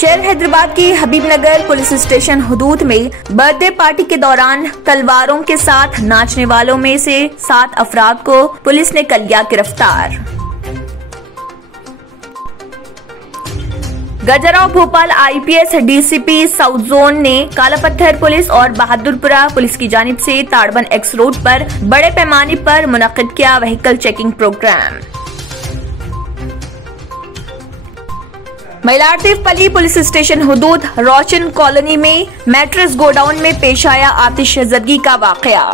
शहर हैदराबाद की Habibnagar police station हुदूद में बर्थडे पार्टी के दौरान तलवारों के साथ नाचने वालों में से 7 अफराद को पुलिस ने कर लिया गिरफ्तार। Gajarao Bhupal IPS DCP south zone ने कालापत्थर पुलिस और बहादुरपुरा पुलिस की जानिब से ताड़बन एक्स रोड पर बड़े पैमाने पर मुनक्किद किया vehicle checking programme. Mailardevpally police station हुदूद रोशन कॉलोनी में मैट्रेस गोडाउन में पेश आया आतिशज़दगी का वाकया।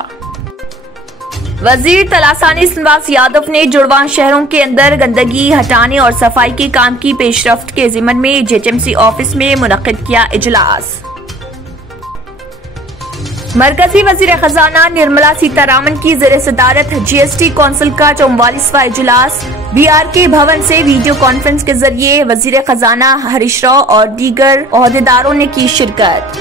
वजीर तलासानी श्रीनिवास यादव ने जुड़वा शहरों के अंदर गंदगी हटाने और सफाई के काम की पेशरफ्त के ज़िम्मन में जेएचएमसी ऑफिस में मुनक्किद किया इजलास। मरकजी वजीर खजाना निर्मला सीतारामन की ज़ेर सदारत जीएसटी कौंसिल का 44वां इजलास बीआरके भवन से वीडियो कॉन्फ्रेंस के जरिए वजीर खजाना हरीश राव और दीगर ओहदेदारों ने की शिरकत।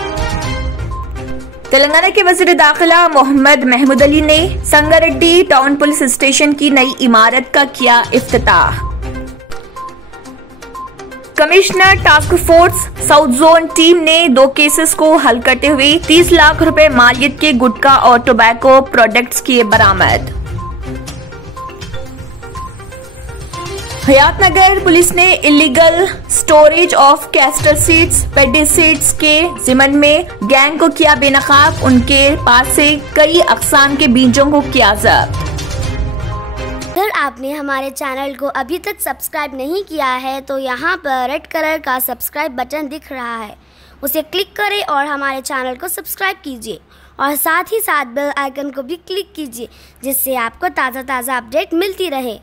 तेलंगाना के वजीर दाखिला मोहम्मद महमूद अली ने संगारेड्डी टाउन पुलिस स्टेशन की नई इमारत का किया इफ्तिताह। Commissioner task force south zone team ने 2 केसेस को हल करते हुए 30 लाख रुपए मालियत के गुटखा और टोबैको प्रोडक्ट्स किए बरामद। हयातनगर पुलिस ने illegal storage of castor seeds pesticides के ज़िम्मन में गैंग को किया बेनकाब, उनके पास से कई अक़साम के बीजों को किया जब्त। अगर आपने हमारे चैनल को अभी तक सब्सक्राइब नहीं किया है तो यहाँ पर रेड कलर का सब्सक्राइब बटन दिख रहा है, उसे क्लिक करें और हमारे चैनल को सब्सक्राइब कीजिए और साथ ही साथ बेल आइकन को भी क्लिक कीजिए जिससे आपको ताज़ा अपडेट मिलती रहे।